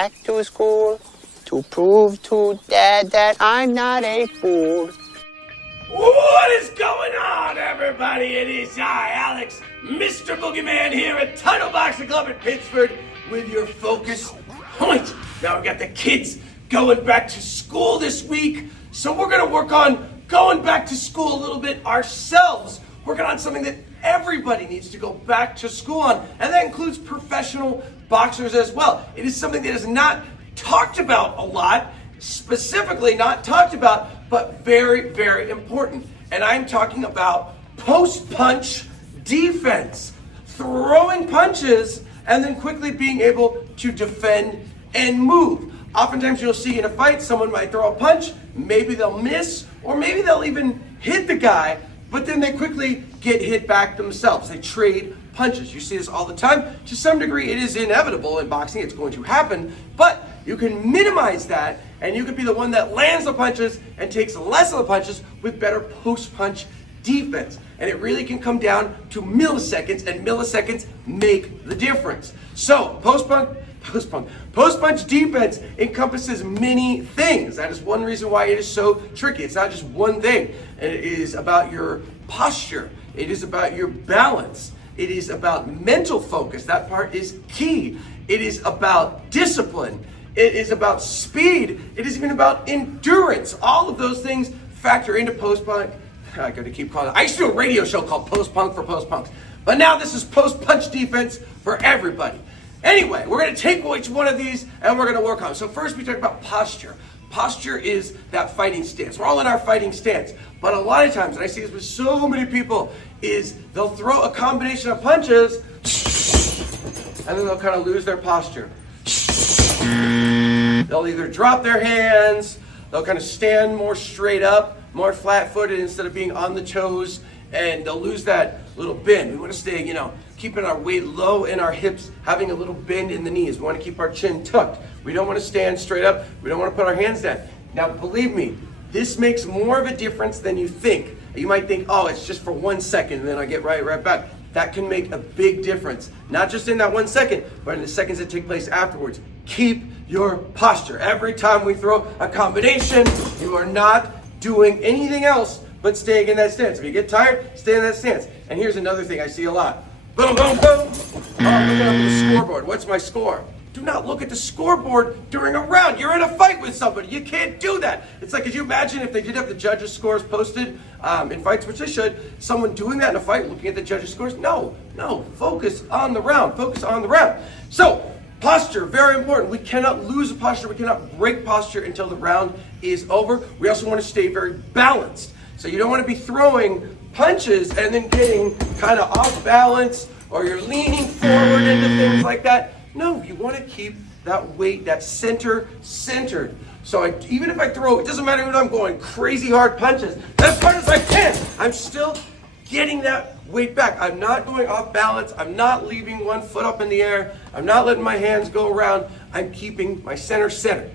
back to school to prove to Dad that I'm not a fool. What is going on, everybody? It is I, Alex, Mr. Boogeyman here at Title Boxing Club in Pittsburgh with your focus point. Now we got the kids going back to school this week, so we're going to work on going back to school a little bit ourselves, working on something that everybody needs to go back to school on, and that includes professional boxers as well. It is something that is not talked about a lot, specifically not talked about, but very, very important. And I'm talking about post-punch defense, throwing punches and then quickly being able to defend and move. Oftentimes you'll see in a fight, someone might throw a punch, maybe they'll miss, or maybe they'll even hit the guy, but then they quickly get hit back themselves. They trade punches. You see this all the time. To some degree, it is inevitable in boxing. It's going to happen, but you can minimize that, and you can be the one that lands the punches and takes less of the punches with better post-punch defense. And it really can come down to milliseconds, and milliseconds make the difference. So, post-punch defense encompasses many things. That is one reason why it is so tricky. It's not just one thing. It is about your posture. It is about your balance. It is about mental focus. That part is key. It is about discipline. It is about speed. It is even about endurance. All of those things factor into post-punk. I got to keep calling it. I used to do a radio show called Post-Punk for Post-Punks. But now this is post-punch defense for everybody. Anyway, we're going to take each one of these and we're going to work on it. So first we talk about posture. Posture is that fighting stance. We're all in our fighting stance. But a lot of times, and I see this with so many people, is they'll throw a combination of punches and then they'll kind of lose their posture. They'll either drop their hands, they'll kind of stand more straight up, more flat-footed instead of being on the toes, and they'll lose that little bend. We want to stay, keeping our weight low in our hips, having a little bend in the knees. We want to keep our chin tucked. We don't want to stand straight up. We don't want to put our hands down. Now, believe me, this makes more of a difference than you think. You might think, oh, it's just for 1 second, and then I get right back. That can make a big difference, not just in that 1 second, but in the seconds that take place afterwards. Keep your posture. Every time we throw a combination, you are not doing anything else but staying in that stance. If you get tired, stay in that stance. And here's another thing I see a lot. Boom, boom, boom. Oh, I'm looking up at the scoreboard. What's my score? Do not look at the scoreboard during a round. You're in a fight with somebody. You can't do that. It's like, could you imagine if they did have the judges' scores posted in fights, which they should, someone doing that in a fight, looking at the judges' scores? No. Focus on the round. Focus on the round. So, posture, very important. We cannot lose a posture. We cannot break posture until the round is over. We also want to stay very balanced. So you don't want to be throwing punches and then getting kind of off balance, or you're leaning forward into things like that. No, you want to keep that weight, that center, centered. So even if I throw, it doesn't matter when I'm going crazy hard punches, as hard as I can, I'm still getting that weight back. I'm not going off balance. I'm not leaving one foot up in the air. I'm not letting my hands go around. I'm keeping my center centered.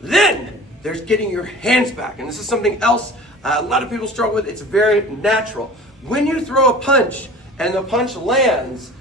Then there's getting your hands back. And this is something else a lot of people struggle with. It's very natural. When you throw a punch and the punch lands,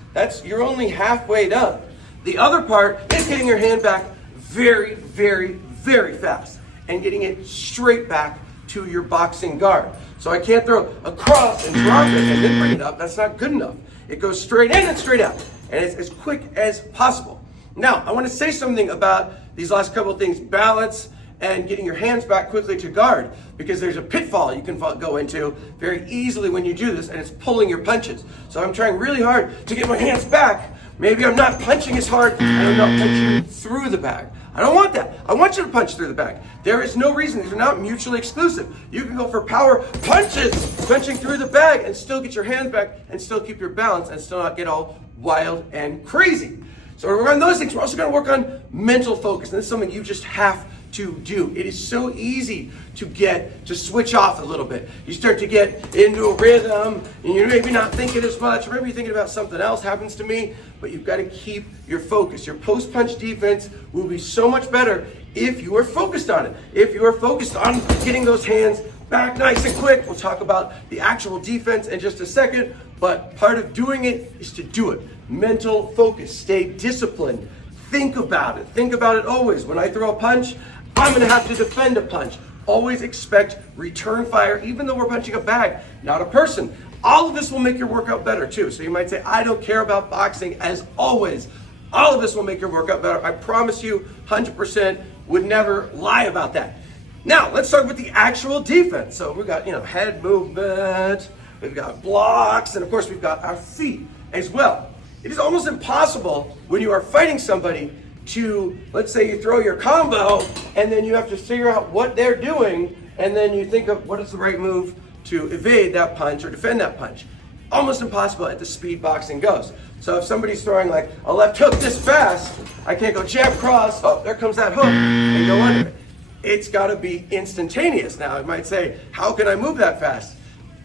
you're only halfway done. The other part is getting your hand back very, very, very fast and getting it straight back to your boxing guard. So I can't throw across and drop it and then bring it up. That's not good enough. It goes straight in and straight out. And it's as quick as possible. Now, I want to say something about these last couple of things. Balance and getting your hands back quickly to guard, because there's a pitfall you can go into very easily when you do this, and it's pulling your punches. So I'm trying really hard to get my hands back. Maybe I'm not punching as hard and I'm not punching through the bag. I don't want that. I want you to punch through the bag. There is no reason. These are not mutually exclusive. You can go for power punches, punching through the bag, and still get your hands back and still keep your balance and still not get all wild and crazy. So we're working on those things. We're also going to work on mental focus. And this is something you just have to do. It is so easy to switch off a little bit. You start to get into a rhythm and you're maybe not thinking as much, or maybe you're thinking about something else. Happens to me, but you've got to keep your focus. Your post-punch defense will be so much better if you are focused on it. If you are focused on getting those hands back nice and quick. We'll talk about the actual defense in just a second, but part of doing it is to do it. Mental focus, stay disciplined, think about it. Think about it always. When I throw a punch, I'm gonna have to defend a punch. Always expect return fire, even though we're punching a bag, not a person. All of this will make your workout better too. So you might say, I don't care about boxing. As always, all of this will make your workout better. I promise you, 100% would never lie about that. Now, let's start with the actual defense. So we've got, head movement, we've got blocks, and of course we've got our feet as well. It is almost impossible when you are fighting somebody to, let's say you throw your combo, and then you have to figure out what they're doing, and then you think of what is the right move to evade that punch or defend that punch. Almost impossible at the speed boxing goes. So if somebody's throwing like a left hook this fast, I can't go jab cross, oh, there comes that hook, and go under it. It's gotta be instantaneous. Now, I might say, how can I move that fast?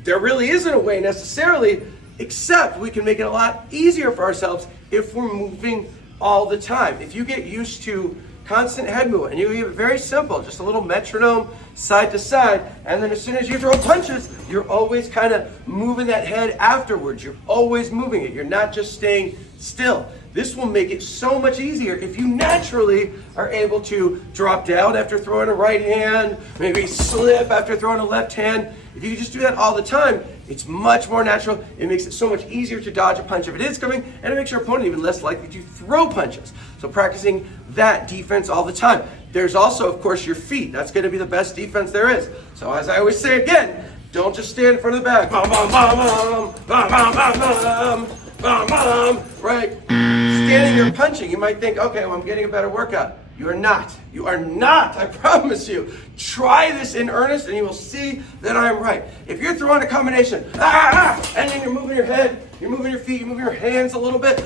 There really isn't a way necessarily, except we can make it a lot easier for ourselves if we're moving all the time. If you get used to constant head movement, and you keep it very simple, just a little metronome side to side, and then as soon as you throw punches, you're always kind of moving that head afterwards. You're always moving it. You're not just staying still. This will make it so much easier if you naturally are able to drop down after throwing a right hand, maybe slip after throwing a left hand. If you just do that all the time, it's much more natural. It makes it so much easier to dodge a punch if it is coming, and it makes your opponent even less likely to throw punches. So practicing that defense all the time. There's also, of course, your feet. That's going to be the best defense there is. So as I always say again, don't just stand in front of the bag. Bum, bum, bum, bum, bum, bum, bum, bum, bum, bum, right? Standing there punching, you might think, okay, well, I'm getting a better workout. You are not. You are not. I promise you. Try this in earnest and you will see that I'm right. If you're throwing a combination, and then you're moving your head, you're moving your feet, you're moving your hands a little bit,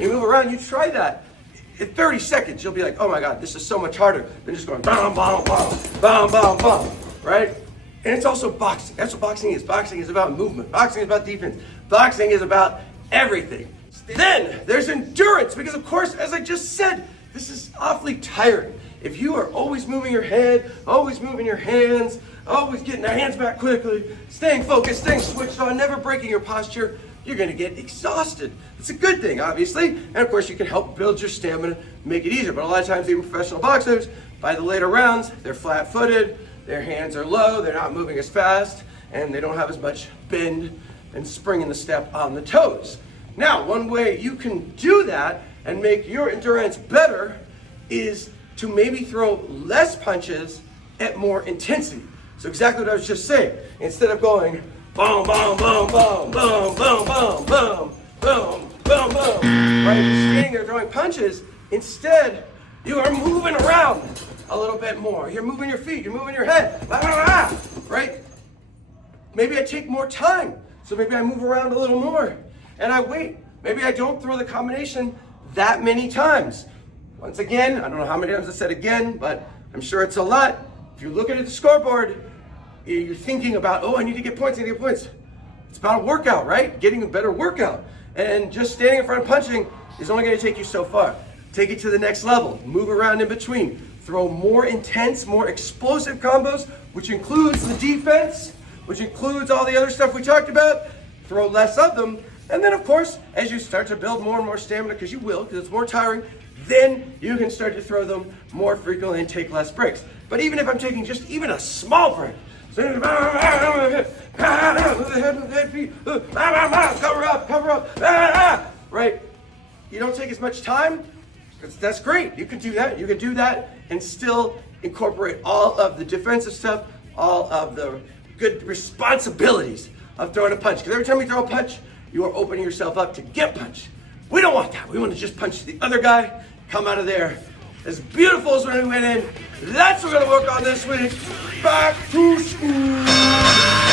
you move around, you try that. In 30 seconds, you'll be like, oh my God, this is so much harder than just going bam, bam, bam, bam, bam, bam, right? And it's also boxing. That's what boxing is. Boxing is about movement. Boxing is about defense. Boxing is about everything. Then there's endurance, because of course, as I just said, this is awfully tiring. If you are always moving your head, always moving your hands, always getting the hands back quickly, staying focused, staying switched on, never breaking your posture, you're gonna get exhausted. It's a good thing, obviously, and of course you can help build your stamina, make it easier. But a lot of times even professional boxers, by the later rounds, they're flat-footed, their hands are low, they're not moving as fast, and they don't have as much bend and spring in the step on the toes. Now, one way you can do that and make your endurance better is to maybe throw less punches at more intensity. So exactly what I was just saying. Instead of going boom, boom, boom, boom, boom, boom, boom, boom, boom, boom, boom, right? You're standing there throwing punches. Instead, you are moving around a little bit more. You're moving your feet, you're moving your head, right? Maybe I take more time. So maybe I move around a little more and I wait. Maybe I don't throw the combination that many times. Once again, I don't know how many times I said again, but I'm sure it's a lot. If you look at the scoreboard, you're thinking about, oh, I need to get points, I need to get points. It's about a workout, right? Getting a better workout. And just standing in front of punching is only gonna take you so far. Take it to the next level, move around in between. Throw more intense, more explosive combos, which includes the defense, which includes all the other stuff we talked about. Throw less of them. And then, of course, as you start to build more and more stamina, because you will, because it's more tiring, then you can start to throw them more frequently and take less breaks. But even if I'm taking just even a small break, so cover up, right? You don't take as much time, that's great. You can do that. You can do that and still incorporate all of the defensive stuff, all of the good responsibilities of throwing a punch. Because every time you throw a punch, you are opening yourself up to get punched. We don't want that. We want to just punch the other guy, come out of there as beautiful as when we went in. That's what we're going to work on this week. Back to school.